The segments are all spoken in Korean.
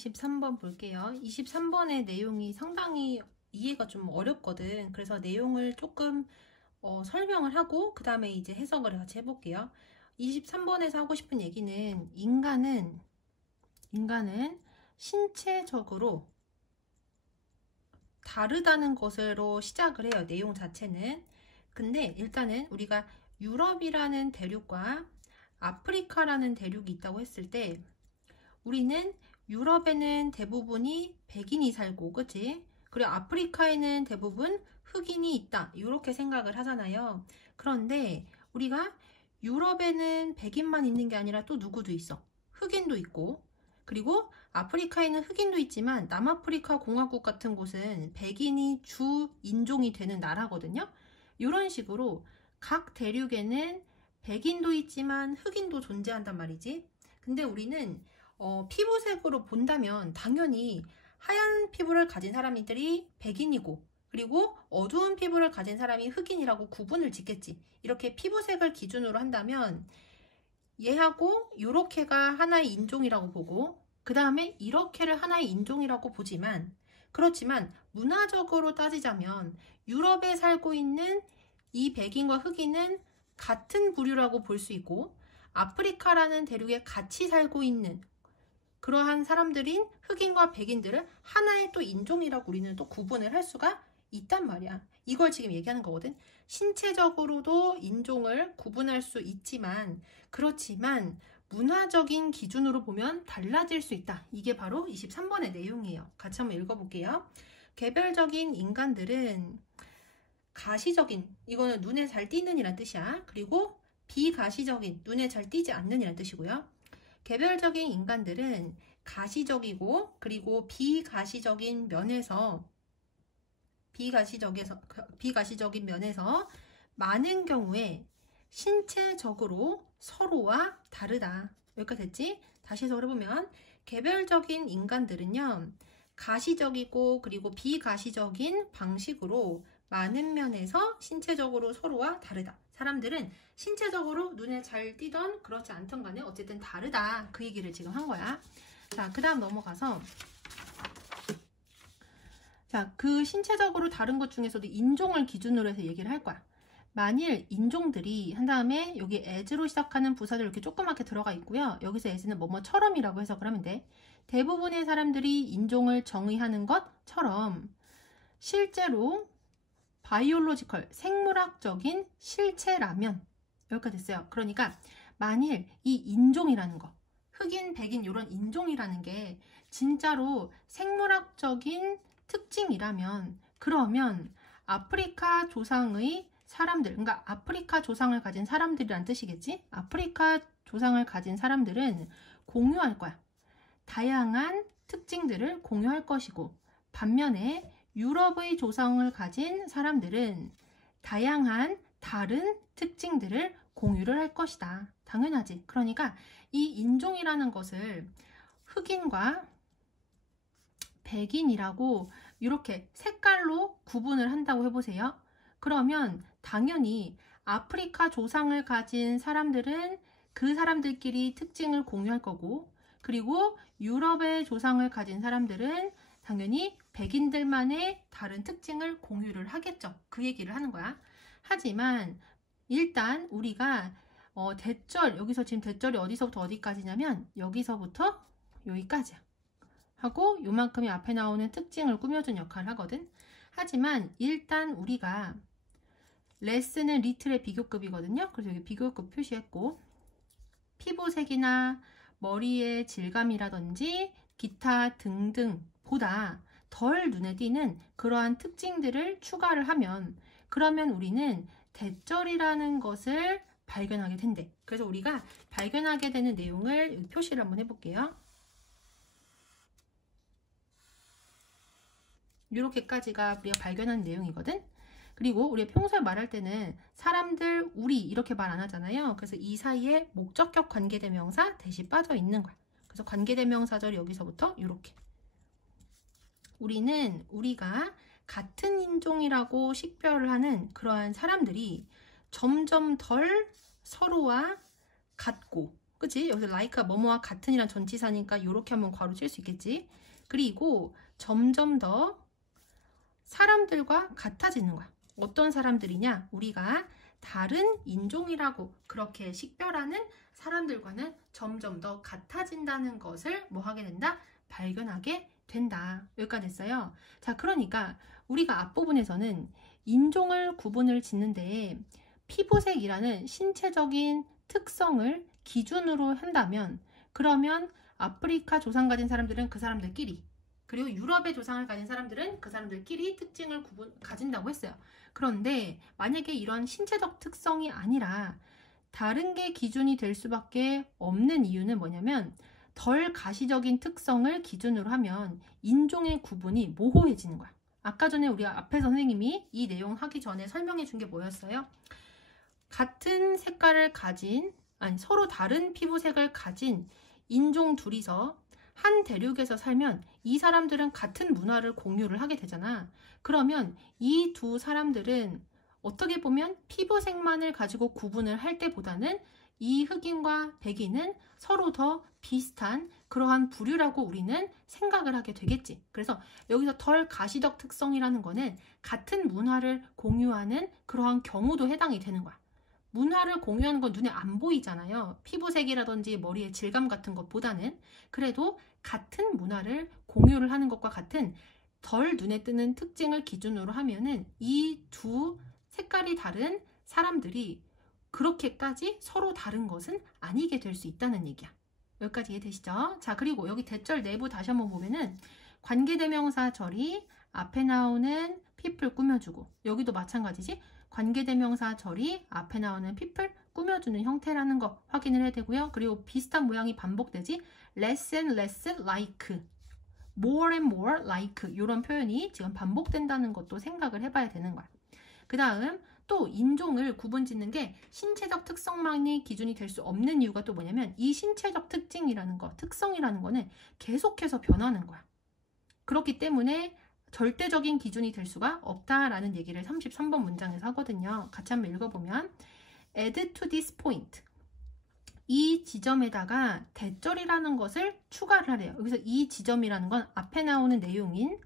23번 볼게요. 23번의 내용이 상당히 이해가 좀 어렵거든. 그래서 내용을 조금 설명을 하고 그 다음에 이제 해석을 같이 해볼게요. 23번에서 하고 싶은 얘기는 인간은 신체적으로 다르다는 것으로 시작을 해요. 내용 자체는. 근데 일단은 우리가 유럽이라는 대륙과 아프리카라는 대륙이 있다고 했을 때 우리는 유럽에는 대부분이 백인이 살고, 그치? 그리고 아프리카에는 대부분 흑인이 있다. 이렇게 생각을 하잖아요. 그런데 우리가 유럽에는 백인만 있는 게 아니라 또 누구도 있어. 흑인도 있고, 그리고 아프리카에는 흑인도 있지만 남아프리카 공화국 같은 곳은 백인이 주 인종이 되는 나라거든요. 이런 식으로 각 대륙에는 백인도 있지만 흑인도 존재한단 말이지. 근데 우리는 피부색으로 본다면 당연히 하얀 피부를 가진 사람들이 백인이고 그리고 어두운 피부를 가진 사람이 흑인이라고 구분을 짓겠지. 이렇게 피부색을 기준으로 한다면 얘하고 요렇게가 하나의 인종이라고 보고 그 다음에 이렇게를 하나의 인종이라고 보지만 그렇지만 문화적으로 따지자면 유럽에 살고 있는 이 백인과 흑인은 같은 부류라고 볼 수 있고 아프리카라는 대륙에 같이 살고 있는 그러한 사람들인 흑인과 백인들을 하나의 또 인종이라고 우리는 또 구분을 할 수가 있단 말이야. 이걸 지금 얘기하는 거거든. 신체적으로도 인종을 구분할 수 있지만 그렇지만 문화적인 기준으로 보면 달라질 수 있다. 이게 바로 23번의 내용이에요. 같이 한번 읽어볼게요. 개별적인 인간들은 가시적인, 이거는 눈에 잘 띄는 이란 뜻이야. 그리고 비가시적인, 눈에 잘 띄지 않는 이란 뜻이고요. 개별적인 인간들은 가시적이고 그리고 비가시적인 면에서 많은 경우에 신체적으로 서로와 다르다. 여기까지 됐지? 다시 해석을 해보면 개별적인 인간들은요 가시적이고 그리고 비가시적인 방식으로 많은 면에서 신체적으로 서로와 다르다. 사람들은 신체적으로 눈에 잘 띄던 그렇지 않던 간에 어쨌든 다르다. 그 얘기를 지금 한 거야. 자, 그 다음 넘어가서 자, 그 신체적으로 다른 것 중에서도 인종을 기준으로 해서 얘기를 할 거야. 만일 인종들이 한 다음에 여기 as로 시작하는 부사들 이렇게 조그맣게 들어가 있고요. 여기서 as는 뭐뭐처럼이라고 해석을 하면 돼. 대부분의 사람들이 인종을 정의하는 것처럼 실제로 바이올로지컬, 생물학적인 실체라면 여기까지 됐어요. 그러니까 만일 이 인종이라는 거, 흑인, 백인 이런 인종이라는 게 진짜로 생물학적인 특징이라면 그러면 아프리카 조상의 사람들, 그러니까 아프리카 조상을 가진 사람들이란 뜻이겠지? 아프리카 조상을 가진 사람들은 공유할 거야. 다양한 특징들을 공유할 것이고 반면에 유럽의 조상을 가진 사람들은 다양한 다른 특징들을 공유를 할 것이다. 당연하지. 그러니까 이 인종이라는 것을 흑인과 백인이라고 이렇게 색깔로 구분을 한다고 해보세요. 그러면 당연히 아프리카 조상을 가진 사람들은 그 사람들끼리 특징을 공유할 거고 그리고 유럽의 조상을 가진 사람들은 당연히 백인들만의 다른 특징을 공유를 하겠죠. 그 얘기를 하는 거야. 하지만 일단 우리가 대절, 여기서 지금 대절이 어디서부터 어디까지냐면 여기서부터 여기까지야. 하고 요만큼이 앞에 나오는 특징을 꾸며준 역할을 하거든. 하지만 일단 우리가 레슨은 리틀의 비교급이거든요. 그래서 여기 비교급 표시했고 피부색이나 머리의 질감이라든지 기타 등등 보다 덜 눈에 띄는 그러한 특징들을 추가를 하면 그러면 우리는 대절이라는 것을 발견하게 된대. 그래서 우리가 발견하게 되는 내용을 표시를 한번 해볼게요. 이렇게까지가 우리가 발견한 내용이거든. 그리고 우리가 평소에 말할 때는 사람들, 우리 이렇게 말 안 하잖아요. 그래서 이 사이에 목적격 관계대명사 대시 빠져 있는 거야. 그래서 관계대명사절이 여기서부터 이렇게. 우리가 같은 인종이라고 식별을 하는 그러한 사람들이 점점 덜 서로와 같고 그치? 여기서 like가 뭐뭐와 같은이란 전치사니까 이렇게 한번 괄호 칠 수 있겠지? 그리고 점점 더 사람들과 같아지는 거야. 어떤 사람들이냐? 우리가 다른 인종이라고 그렇게 식별하는 사람들과는 점점 더 같아진다는 것을 뭐 하게 된다? 발견하게 된다. 여기까지 됐어요. 자, 그러니까 우리가 앞부분에서는 인종을 구분을 짓는데 피부색이라는 신체적인 특성을 기준으로 한다면 그러면 아프리카 조상 가진 사람들은 그 사람들끼리 그리고 유럽의 조상을 가진 사람들은 그 사람들끼리 특징을 가진다고 했어요. 그런데 만약에 이런 신체적 특성이 아니라 다른 게 기준이 될 수밖에 없는 이유는 뭐냐면 덜 가시적인 특성을 기준으로 하면 인종의 구분이 모호해지는 거야. 아까 전에 우리 앞에 선생님이 이 내용 하기 전에 설명해 준 게 뭐였어요? 같은 색깔을 가진, 아니 서로 다른 피부색을 가진 인종 둘이서 한 대륙에서 살면 이 사람들은 같은 문화를 공유를 하게 되잖아. 그러면 이 두 사람들은 어떻게 보면 피부색만을 가지고 구분을 할 때보다는 이 흑인과 백인은 서로 더 비슷한 그러한 부류라고 우리는 생각을 하게 되겠지. 그래서 여기서 덜 가시적 특성이라는 거는 같은 문화를 공유하는 그러한 경우도 해당이 되는 거야. 문화를 공유하는 건 눈에 안 보이잖아요. 피부색이라든지 머리의 질감 같은 것보다는. 그래도 같은 문화를 공유를 하는 것과 같은 덜 눈에 띄는 특징을 기준으로 하면은 이 두 색깔이 다른 사람들이 그렇게까지 서로 다른 것은 아니게 될 수 있다는 얘기야. 여기까지 이해되시죠? 자, 그리고 여기 대절 내부 다시 한번 보면은 관계대명사 절이 앞에 나오는 people 꾸며주고 여기도 마찬가지지. 관계대명사 절이 앞에 나오는 people 꾸며주는 형태라는 거 확인을 해야 되고요. 그리고 비슷한 모양이 반복되지. less and less like, more and more like 이런 표현이 지금 반복된다는 것도 생각을 해봐야 되는 거야. 그 다음 또 인종을 구분짓는 게 신체적 특성만이 기준이 될 수 없는 이유가 또 뭐냐면 이 신체적 특징이라는 거, 특성이라는 거는 계속해서 변하는 거야. 그렇기 때문에 절대적인 기준이 될 수가 없다라는 얘기를 33번 문장에서 하거든요. 같이 한번 읽어보면 add to this point, 이 지점에다가 대절이라는 것을 추가를 하래요. 여기서 이 지점이라는 건 앞에 나오는 내용인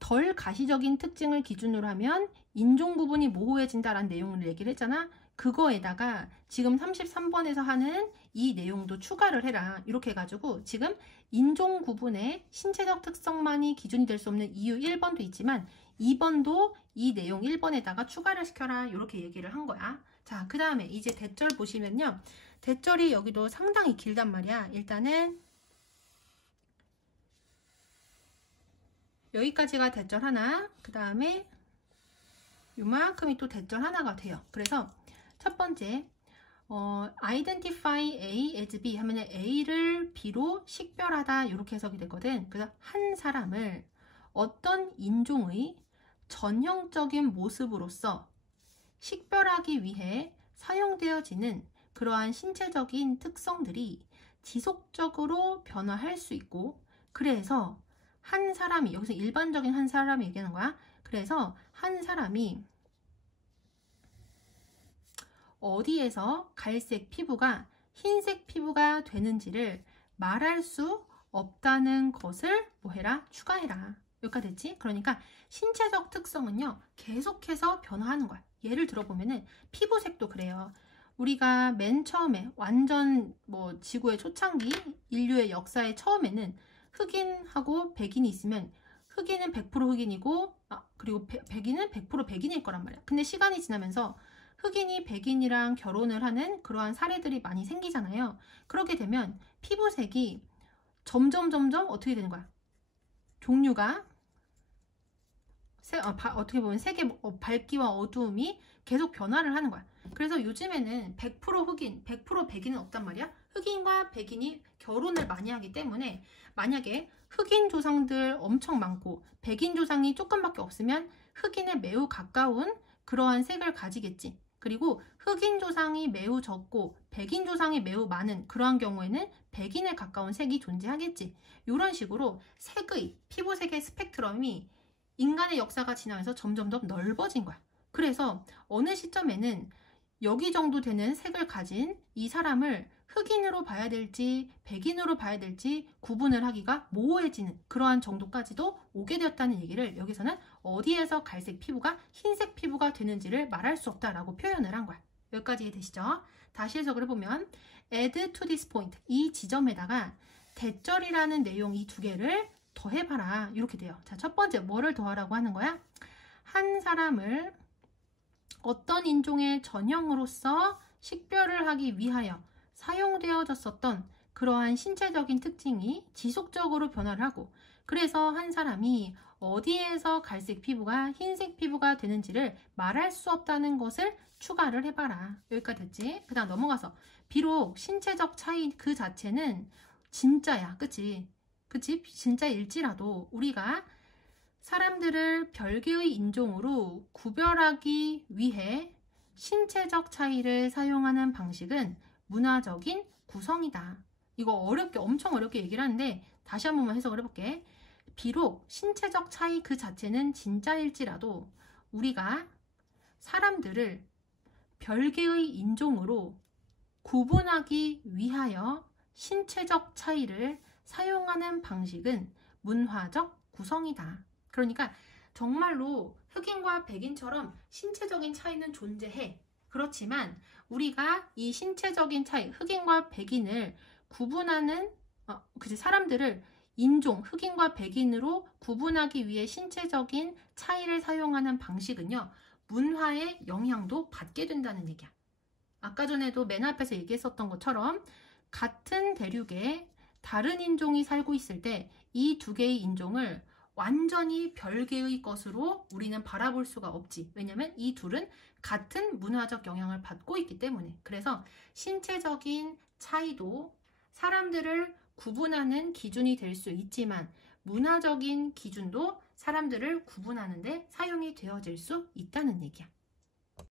덜 가시적인 특징을 기준으로 하면 인종 구분이 모호해진다라는 내용을 얘기를 했잖아. 그거에다가 지금 33번에서 하는 이 내용도 추가를 해라. 이렇게 해가지고 지금 인종 구분의 신체적 특성만이 기준이 될 수 없는 이유 1번도 있지만 2번도 이 내용 1번에다가 추가를 시켜라. 이렇게 얘기를 한 거야. 자, 그 다음에 이제 대절 보시면요. 대절이 여기도 상당히 길단 말이야. 일단은 여기까지가 대절 하나, 그 다음에 요만큼이 또 대절 하나가 돼요. 그래서 첫 번째 identify A as B 하면 A를 B로 식별하다 이렇게 해석이 되거든. 그래서 한 사람을 어떤 인종의 전형적인 모습으로서 식별하기 위해 사용되어지는 그러한 신체적인 특성들이 지속적으로 변화할 수 있고, 그래서 한 사람이, 여기서 일반적인 한 사람이 얘기하는 거야. 그래서 한 사람이 어디에서 갈색 피부가 흰색 피부가 되는지를 말할 수 없다는 것을 뭐 해라? 추가해라. 여기까지 됐지? 그러니까 신체적 특성은요 계속해서 변화하는 거야. 예를 들어보면은 피부색도 그래요. 우리가 맨 처음에 완전 뭐 지구의 초창기 인류의 역사의 처음에는 흑인하고 백인이 있으면 흑인은 100% 흑인이고 그리고 백인은 100% 백인일 거란 말이야. 근데 시간이 지나면서 흑인이 백인이랑 결혼을 하는 그러한 사례들이 많이 생기잖아요. 그렇게 되면 피부색이 점점 어떻게 되는 거야? 종류가 어떻게 보면 색의 밝기와 어두움이 계속 변화를 하는 거야. 그래서 요즘에는 100% 흑인, 100% 백인은 없단 말이야. 흑인과 백인이 결혼을 많이 하기 때문에 만약에 흑인 조상들 엄청 많고 백인 조상이 조금밖에 없으면 흑인에 매우 가까운 그러한 색을 가지겠지. 그리고 흑인 조상이 매우 적고 백인 조상이 매우 많은 그러한 경우에는 백인에 가까운 색이 존재하겠지. 이런 식으로 색의, 피부색의 스펙트럼이 인간의 역사가 지나면서 점점 더 넓어진 거야. 그래서 어느 시점에는 여기 정도 되는 색을 가진 이 사람을 흑인으로 봐야 될지 백인으로 봐야 될지 구분을 하기가 모호해지는 그러한 정도까지도 오게 되었다는 얘기를 여기서는 어디에서 갈색 피부가 흰색 피부가 되는지를 말할 수 없다라고 표현을 한 거야. 여기까지 이해되시죠? 다시 해석을 해보면 add to this point, 이 지점에다가 대절이라는 내용 이 두 개를 더해봐라 이렇게 돼요. 자, 첫 번째 뭐를 더하라고 하는 거야? 한 사람을 어떤 인종의 전형으로서 식별을 하기 위하여 사용되어졌었던 그러한 신체적인 특징이 지속적으로 변화를 하고, 그래서 한 사람이 어디에서 갈색 피부가 흰색 피부가 되는지를 말할 수 없다는 것을 추가를 해봐라. 여기까지 됐지? 그 다음 넘어가서 비록 신체적 차이 그 자체는 진짜야. 그치? 진짜일지라도 우리가 사람들을 별개의 인종으로 구별하기 위해 신체적 차이를 사용하는 방식은 문화적인 구성이다. 이거 엄청 어렵게 얘기를 하는데 다시 한 번만 해석을 해볼게. 비록 신체적 차이 그 자체는 진짜일지라도 우리가 사람들을 별개의 인종으로 구분하기 위하여 신체적 차이를 사용하는 방식은 문화적 구성이다. 그러니까 정말로 흑인과 백인처럼 신체적인 차이는 존재해. 그렇지만 우리가 이 신체적인 차이, 흑인과 백인을 구분하는 사람들을 인종, 흑인과 백인으로 구분하기 위해 신체적인 차이를 사용하는 방식은요, 문화의 영향도 받게 된다는 얘기야. 아까 전에도 맨 앞에서 얘기했었던 것처럼 같은 대륙에 다른 인종이 살고 있을 때 이 두 개의 인종을 완전히 별개의 것으로 우리는 바라볼 수가 없지. 왜냐면 이 둘은 같은 문화적 영향을 받고 있기 때문에. 그래서 신체적인 차이도 사람들을 구분하는 기준이 될 수 있지만 문화적인 기준도 사람들을 구분하는 데 사용이 되어질 수 있다는 얘기야.